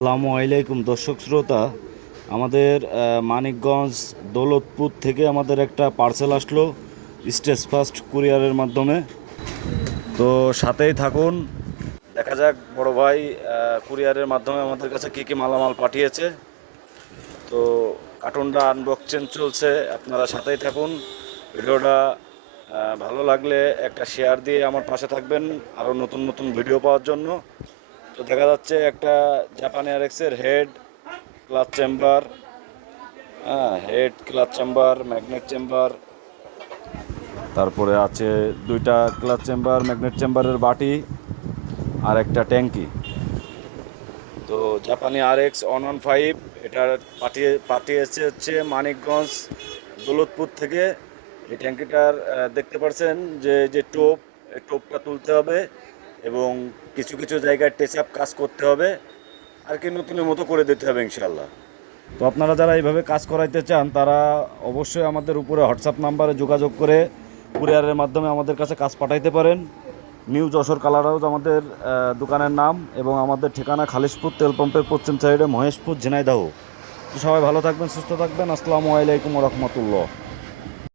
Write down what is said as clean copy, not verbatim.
আসসালামু আলাইকুম দর্শক শ্রোতা। আমাদের মানিকগঞ্জ দৌলতপুর থেকে আমাদের একটা পার্সেল আসলো স্টেজ ফার্স্ট কুরিয়ারের মাধ্যমে। তো সাথেই থাকুন, দেখা যাক বড় ভাই কুরিয়ারের মাধ্যমে আমাদের কাছে কী কী মালামাল পাঠিয়েছে। তো কার্টুনটা আনবক্সিং চলছে, আপনারা সাথেই থাকুন। ভিডিওটা ভালো লাগলে একটা শেয়ার দিয়ে আমার পাশে থাকবেন আরও নতুন নতুন ভিডিও পাওয়ার জন্য। তো দেখা যাচ্ছে একটা জাপান এয়ারএক্সের head, clutch chamber, head clutch chamber, magnet chamber, তারপরে আছে দুইটা ক্লাচ চেম্বার, ম্যাগনেট চেম্বারের বাটি আর একটা ট্যাঙ্কি। তো জাপানি RX 115 এটা পাঠিয়েছে হচ্ছে মানিকগঞ্জ দৌলতপুর থেকে। এই ট্যাঙ্কিটার দেখতে পাচ্ছেন যে যে টোপ, এই টোপটা তুলতে হবে এবং কিছু কিছু জায়গায় টাচ আপ কাজ করতে হবে, আর কি নতুনের মতো করে দিতে হবে ইনশাল্লাহ। তো আপনারা যারা এইভাবে কাজ করাইতে চান তারা অবশ্যই আমাদের উপরে হোয়াটসঅ্যাপ নাম্বারে যোগাযোগ করে কুরিয়ারের মাধ্যমে আমাদের কাছে কাজ পাঠাইতে পারেন। নিউ যশোর কালার হাউস আমাদের দোকানের নাম, এবং আমাদের ঠিকানা খালিশপুর তেল পাম্পের পশ্চিম সাইডে, মহেশপুর, ঝিনাইদহ। তো সবাই ভালো থাকবেন, সুস্থ থাকবেন। আসসালামু আলাইকুম রহমতুল্লাহ।